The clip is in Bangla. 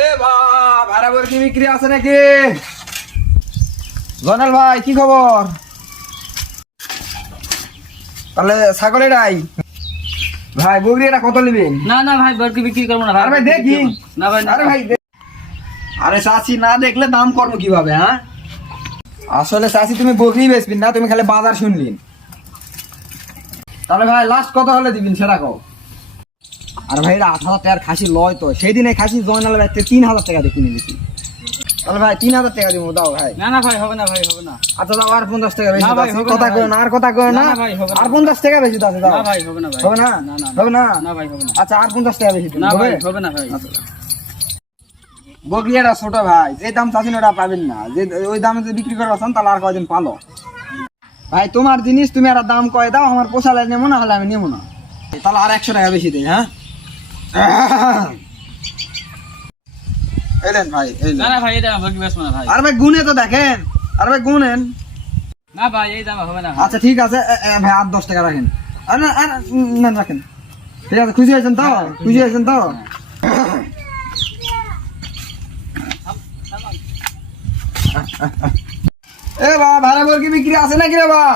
এ ভাড়া বরকি বিক্রি আছে নাকি? জয়নাল ভাই কি খবর? তাহলে ছাগল এটাই ভাই, বকরি এটা কত নেবেন? না না ভাই, বরকি বিক্রি করবো না ভাই। আরে ভাই দেখি। না ভাই, আরে ভাই আরে চাচি না দেখলে দাম করবো কিভাবে? হ্যাঁ আসলে চাচি তুমি বকরি বেচবেন না, তুমি খালি বাজার শুনলেন। তাহলে ভাই লাস্ট কত হলে দিবেন সেটা কও। আর ভাই 8,000 টাকার খাসি লয় তো, সেই দিনে খাসি জয়নাল ভাই 3,000 টাকা দিয়ে কিনে নিয়েছি। তাহলে ভাই 3,000 টাকা দিব, দাও ভাই। না না ভাই, হবে না ভাই, হবে না। আচ্ছা দাও, আর 50 টাকা বেশি না ভাই, দাও। হবে কথা না কই ভাই। না, আর কথা কই না। না ভাই, হবে না। আর 50 টাকা বেশি দাও, দাও। না ভাই, হবে না ভাই। হবে না? না না হবে না? না ভাই, হবে না। আচ্ছা আর 50 টাকা বেশি দিন, না ভাই, হবে? হবে না ভাই। বকরিয়াটা ছোট ভাই, যে দাম চাচ্ছেন ওটা পাবেন না। যে ওই দামে যদি বিক্রি করবা চান তাহলে আর কয়দিন পালো। ভাই তোমার জিনিস তুমি আর দাম কয় দাও, আমার পোষালে নেবো না, হলে আমি নেবো না। তাহলে আর 100 টাকা বেশি দিই। হ্যাঁ এলেন ভাই, এই না না ভাই, এই দামে বরকি বেচবো না ভাই। আর ভাই গুনে তো দেখেন, আর ভাই গুনেন। না ভাই, এই দামে হবে না ভাই। আচ্ছা ঠিক আছে, ভাই আর 10 টাকা রাখেন। আর না না রাখেন। ঠিক আছে, খুশি হয়েছেন তো? খুশি হয়েছেন তো? এ বাবা ভাড়া বরকি বিক্রি আছে নাকি রে বাবা?